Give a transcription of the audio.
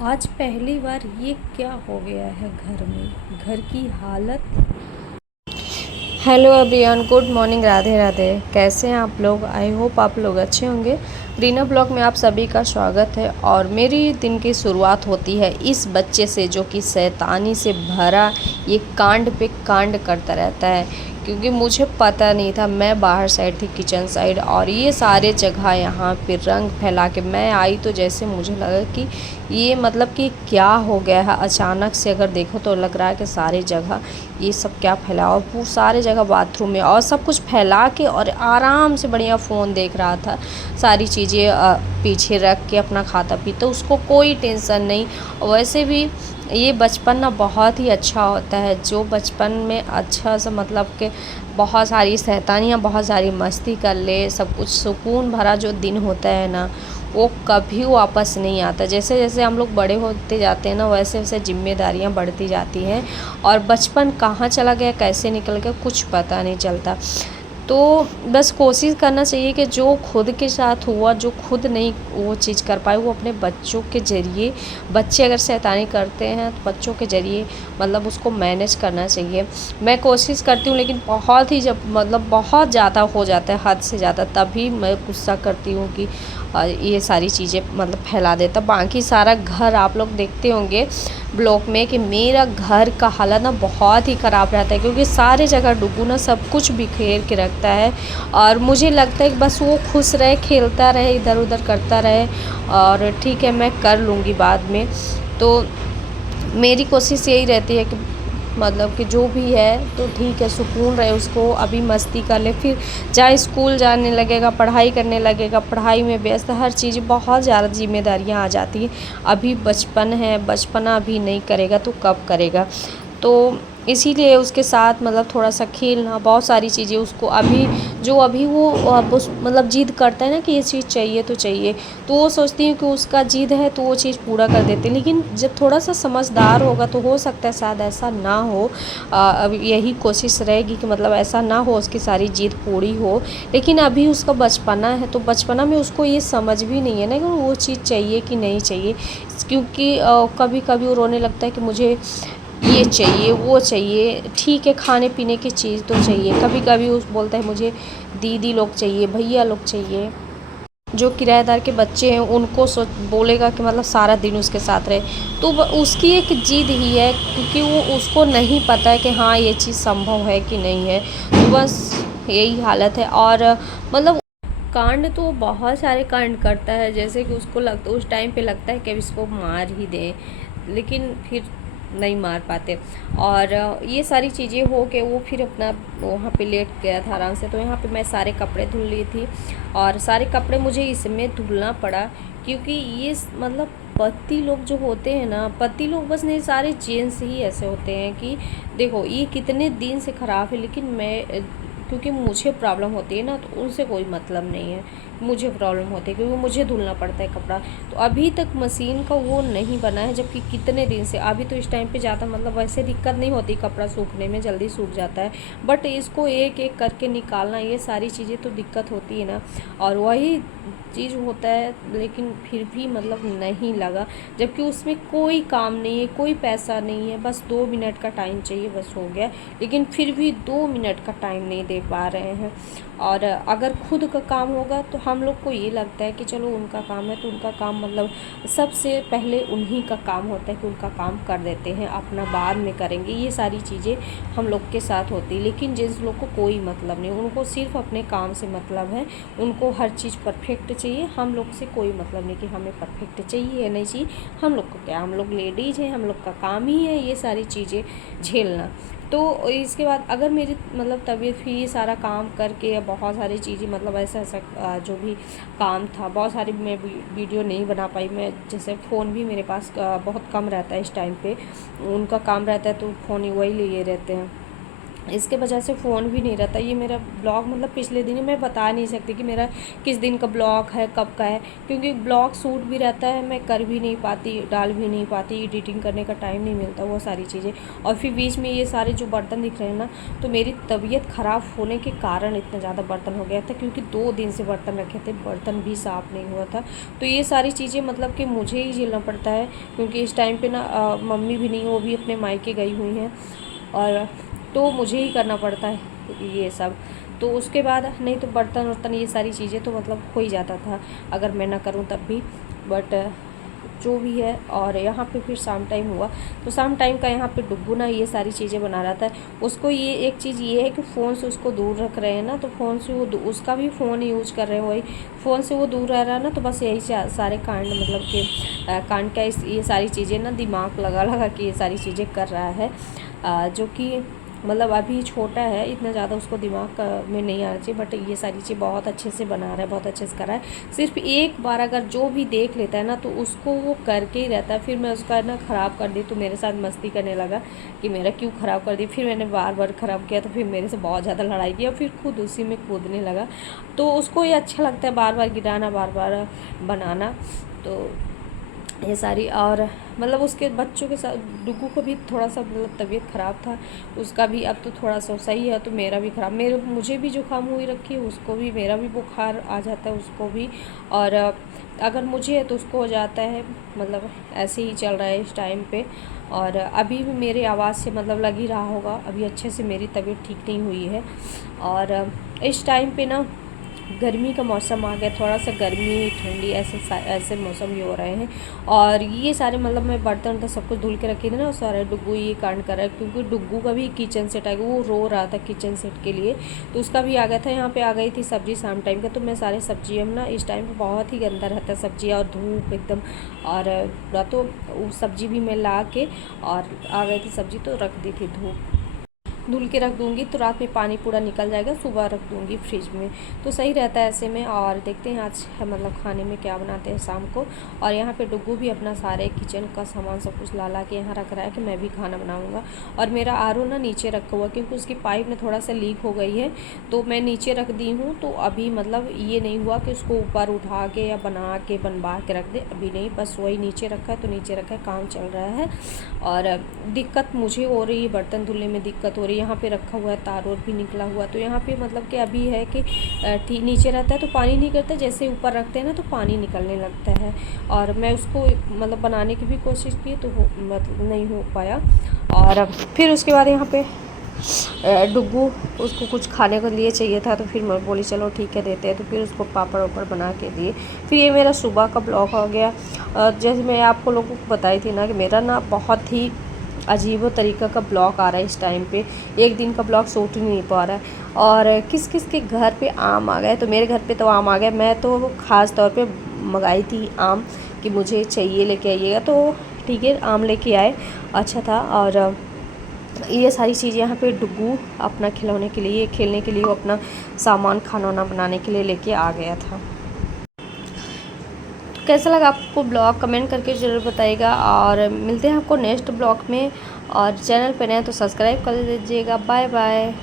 आज पहली बार ये क्या हो गया है घर में, घर की हालत। Hello everyone, good morning, Radhe Radhe. कैसे हैं आप लोग? आई होप आप लोग अच्छे होंगे। रीना ब्लॉग में आप सभी का स्वागत है। और मेरी दिन की शुरुआत होती है इस बच्चे से जो कि शैतानी से भरा ये कांड पे कांड करता रहता है। क्योंकि मुझे पता नहीं था, मैं बाहर साइड थी, किचन साइड, और ये सारे जगह यहाँ पे रंग फैला के मैं आई तो जैसे मुझे लगा कि ये मतलब कि क्या हो गया है। अचानक से अगर देखो तो लग रहा है कि सारी जगह ये सब क्या फैला, और वो सारे जगह बाथरूम में और सब कुछ फैला के, और आराम से बढ़िया फ़ोन देख रहा था, सारी चीज़ें पीछे रख के अपना खाता पीता, उसको कोई टेंशन नहीं। वैसे भी ये बचपन ना बहुत ही अच्छा होता है, जो बचपन में अच्छा सा मतलब कि बहुत सारी शैतानियाँ, बहुत सारी मस्ती कर ले, सब कुछ सुकून भरा जो दिन होता है ना, वो कभी वापस नहीं आता। जैसे जैसे हम लोग बड़े होते जाते हैं ना, वैसे वैसे जिम्मेदारियां बढ़ती जाती हैं, और बचपन कहाँ चला गया, कैसे निकल गया, कुछ पता नहीं चलता। तो बस कोशिश करना चाहिए कि जो खुद के साथ हुआ, जो खुद नहीं वो चीज़ कर पाए, वो अपने बच्चों के ज़रिए, बच्चे अगर शैतानी करते हैं तो बच्चों के ज़रिए मतलब उसको मैनेज करना चाहिए। मैं कोशिश करती हूँ, लेकिन बहुत ही जब मतलब बहुत ज़्यादा हो जाता है, हद से ज़्यादा, तभी मैं गुस्सा करती हूँ कि ये सारी चीज़ें मतलब फैला देता। बाकी सारा घर आप लोग देखते होंगे ब्लॉक में कि मेरा घर का हालत ना बहुत ही ख़राब रहता है, क्योंकि सारे जगह डुगू ना सब कुछ बिखेर के रखता है। और मुझे लगता है कि बस वो खुश रहे, खेलता रहे, इधर उधर करता रहे, और ठीक है मैं कर लूँगी बाद में। तो मेरी कोशिश यही रहती है कि मतलब कि जो भी है तो ठीक है, सुकून रहे, उसको अभी मस्ती कर ले, फिर चाहे स्कूल जाने लगेगा, पढ़ाई करने लगेगा, पढ़ाई में व्यस्त, हर चीज़ बहुत ज़्यादा जिम्मेदारियां आ जाती हैं। अभी बचपन है, बचपना अभी नहीं करेगा तो कब करेगा। तो इसीलिए उसके साथ मतलब थोड़ा सा खेलना, बहुत सारी चीज़ें उसको अभी, जो अभी वो उस मतलब जिद करता है ना कि ये चीज़ चाहिए तो चाहिए, तो वो सोचती हूँ कि उसका जिद है तो वो चीज़ पूरा कर देते हैं। लेकिन जब थोड़ा सा समझदार होगा तो हो सकता है शायद ऐसा ना हो। अब यही कोशिश रहेगी कि मतलब ऐसा ना हो, उसकी सारी जिद पूरी हो। लेकिन अभी उसका बचपना है, तो बचपना में उसको ये समझ भी नहीं है ना कि वो चीज़ चाहिए कि नहीं चाहिए। क्योंकि कभी कभी वो रोने लगता है कि मुझे ये चाहिए, वो चाहिए, ठीक है खाने पीने की चीज़ तो चाहिए। कभी कभी उस बोलता है मुझे दीदी लोग चाहिए, भैया लोग चाहिए। जो किराएदार के बच्चे हैं उनको सोच बोलेगा कि मतलब सारा दिन उसके साथ रहे, तो उसकी एक जिद ही है, क्योंकि वो उसको नहीं पता है कि हाँ ये चीज़ संभव है कि नहीं है। तो बस यही हालत है। और मतलब कांड तो बहुत सारे कांड करता है, जैसे कि उसको लगता, उस टाइम पे लगता है कि अब इसको मार ही दें, लेकिन फिर नहीं मार पाते। और ये सारी चीज़ें हो के वो फिर अपना वहाँ पे लेट गया था आराम से। तो यहाँ पे मैं सारे कपड़े धुल ली थी, और सारे कपड़े मुझे इसमें धुलना पड़ा, क्योंकि ये मतलब पति लोग जो होते हैं ना, पति लोग बस नहीं, सारे जेंट्स ही ऐसे होते हैं कि देखो ये कितने दिन से ख़राब है, लेकिन मैं क्योंकि मुझे प्रॉब्लम होती है ना, तो उनसे कोई मतलब नहीं है। मुझे प्रॉब्लम होती है क्योंकि मुझे धुलना पड़ता है कपड़ा, तो अभी तक मशीन का वो नहीं बना है, जबकि कितने दिन से। अभी तो इस टाइम पे ज़्यादा मतलब वैसे दिक्कत नहीं होती, कपड़ा सूखने में जल्दी सूख जाता है, बट इसको एक एक करके निकालना, ये सारी चीज़ें तो दिक्कत होती है ना। और वही चीज़ होता है, लेकिन फिर भी मतलब नहीं लगा, जबकि उसमें कोई काम नहीं है, कोई पैसा नहीं है, बस 2 मिनट का टाइम चाहिए, बस हो गया। लेकिन फिर भी 2 मिनट का टाइम नहीं दे पा रहे हैं। और अगर खुद का काम होगा तो हम लोग को ये लगता है कि चलो उनका काम है तो उनका काम मतलब सबसे पहले उन्हीं का काम होता है कि उनका काम कर देते हैं, अपना बाद में करेंगे, ये सारी चीज़ें हम लोग के साथ होती है। लेकिन जिस लोग को कोई मतलब नहीं, उनको सिर्फ अपने काम से मतलब है, उनको हर चीज़ परफेक्ट चाहिए। हम लोग से कोई मतलब नहीं कि हमें परफेक्ट चाहिए या नहीं चाहिए। हम लोग को क्या, हम लोग लेडीज़ हैं, हम लोग का काम ही है ये सारी चीज़ें झेलना। तो इसके बाद अगर मेरी मतलब तबीयत फिर ये सारा काम करके, या बहुत सारी चीज़ें मतलब ऐसा ऐसा जो भी काम था, बहुत सारी मैं वीडियो नहीं बना पाई। मैं जैसे फ़ोन भी मेरे पास बहुत कम रहता है इस टाइम पे, उनका काम रहता है तो फ़ोन वही लिए रहते हैं। इसके वजह से फ़ोन भी नहीं रहता। ये मेरा ब्लॉग मतलब पिछले दिन ही मैं बता नहीं सकती कि मेरा किस दिन का ब्लॉग है, कब का है, क्योंकि ब्लॉग शूट भी रहता है, मैं कर भी नहीं पाती, डाल भी नहीं पाती, एडिटिंग करने का टाइम नहीं मिलता, वो सारी चीज़ें। और फिर बीच में ये सारे जो बर्तन दिख रहे हैं ना, तो मेरी तबीयत ख़राब होने के कारण इतना ज़्यादा बर्तन हो गया था, क्योंकि 2 दिन से बर्तन रखे थे, बर्तन भी साफ़ नहीं हुआ था। तो ये सारी चीज़ें मतलब कि मुझे ही झेलना पड़ता है, क्योंकि इस टाइम पर ना मम्मी भी नहीं, वो भी अपने मायके गई हुई हैं, और तो मुझे ही करना पड़ता है ये सब। तो उसके बाद नहीं तो बर्तन वर्तन ये सारी चीज़ें तो मतलब हो ही जाता था अगर मैं ना करूँ तब भी, बट जो भी है। और यहाँ पे फिर शाम टाइम हुआ, तो शाम टाइम का यहाँ पे डुग्गू ना ये सारी चीज़ें बना रहा था। उसको ये एक चीज़ ये है कि फ़ोन से उसको दूर रख रहे हैं ना, तो फ़ोन से वो उसका भी फ़ोन यूज़ कर रहे हैं, वही फ़ोन से वो दूर रह रहा है ना, तो बस यही सारे कांड मतलब कि कांड का ये सारी चीज़ें ना दिमाग लगा लगा के ये सारी चीज़ें कर रहा है, जो कि मतलब अभी छोटा है, इतना ज़्यादा उसको दिमाग में नहीं आना चाहिए, बट ये सारी चीज़ बहुत अच्छे से बना रहा है, बहुत अच्छे से कर रहा है। सिर्फ एक बार अगर जो भी देख लेता है ना, तो उसको वो करके ही रहता है। फिर मैं उसका ना ख़राब कर दी, तो मेरे साथ मस्ती करने लगा कि मेरा क्यों ख़राब कर दी। फिर मैंने बार बार ख़राब किया, तो फिर मेरे से बहुत ज़्यादा लड़ाई की, और फिर खुद उसी में कूदने लगा। तो उसको ये अच्छा लगता है बार बार गिराना, बार बार बनाना। तो ये सारी, और मतलब उसके बच्चों के साथ डुग्गू को भी थोड़ा सा मतलब तबीयत ख़राब था, उसका भी अब तो थोड़ा सा सही है, तो मेरा भी ख़राब, मुझे भी जुकाम हुई रखी है, उसको भी, मेरा भी बुखार आ जाता है उसको भी। और अगर मुझे है तो उसको हो जाता है, मतलब ऐसे ही चल रहा है इस टाइम पे। और अभी भी मेरी आवाज़ से मतलब लग ही रहा होगा, अभी अच्छे से मेरी तबीयत ठीक नहीं हुई है। और इस टाइम पे ना गर्मी का मौसम आ गया, थोड़ा सा गर्मी ठंडी ऐसे मौसम भी हो रहे हैं। और ये सारे मतलब मैं बर्तन तो सब कुछ धुल के रखी थी ना, सारा डुग्गू ये कांड कर रहा है, क्योंकि डुग्गू का भी किचन सेट आ गया, वो रो रहा था किचन सेट के लिए, तो उसका भी आ गया था। यहाँ पे आ गई थी सब्ज़ी शाम टाइम का, तो मैं सारे सब्जी हम ना इस टाइम पे बहुत ही गंदा रहता है सब्ज़ी, और धूप एकदम, और तो वो सब्ज़ी भी मैं ला के और आ गई थी सब्ज़ी, तो रख दी थी धुल के रख दूँगी, तो रात में पानी पूरा निकल जाएगा, सुबह रख दूँगी फ्रिज में, तो सही रहता है ऐसे में। और देखते हैं आज मतलब खाने में क्या बनाते हैं शाम को। और यहाँ पे डुग्गू भी अपना सारे किचन का सामान सब कुछ ला के यहाँ रख रहा है कि मैं भी खाना बनाऊँगा। और मेरा आर.ओ ना नीचे रखा हुआ, क्योंकि उसकी पाइप में थोड़ा सा लीक हो गई है, तो मैं नीचे रख दी हूँ। तो अभी मतलब ये नहीं हुआ कि उसको ऊपर उठा के या बनवा के रख दे, अभी नहीं, बस वही नीचे रखा है, तो नीचे रखा है, काम चल रहा है। और दिक्कत मुझे हो रही है, बर्तन धुलने में दिक्कत हो रही है। यहाँ पे रखा हुआ है, तार और भी निकला हुआ, तो यहाँ पे मतलब कि अभी है कि नीचे रहता है तो पानी नहीं करता, जैसे ऊपर रखते हैं ना तो पानी निकलने लगता है। और मैं उसको मतलब बनाने की भी कोशिश की, तो मतलब नहीं हो पाया। और फिर उसके बाद यहाँ पे डुग्गू, उसको कुछ खाने को लिए चाहिए था, तो फिर मैं बोली चलो ठीक है देते हैं, तो फिर उसको पापड़ वापड़ बना के दिए। फिर ये मेरा सुबह का ब्लॉग हो गया। जैसे मैं आपको लोगों को बताई थी ना कि मेरा ना बहुत ही अजीब तरीक़ा का ब्लॉग आ रहा है इस टाइम पे, एक दिन का ब्लॉग सूट ही नहीं पा रहा है। और किस किस के घर पे आम आ गए, तो मेरे घर पे तो आम आ गया, मैं तो ख़ास तौर पे मंगाई थी आम कि मुझे चाहिए, लेके आइएगा, तो ठीक है आम लेके आए, अच्छा था। और ये सारी चीज़ें यहाँ पे डुग्गू अपना खिलौने के लिए, खेलने के लिए, वो अपना सामान खाना वाना बनाने के लिए लेके आ गया था। कैसा लगा आपको ब्लॉग, कमेंट करके ज़रूर बताइएगा। और मिलते हैं आपको नेक्स्ट ब्लॉग में, और चैनल पे नए तो सब्सक्राइब कर लीजिएगा। Bye bye.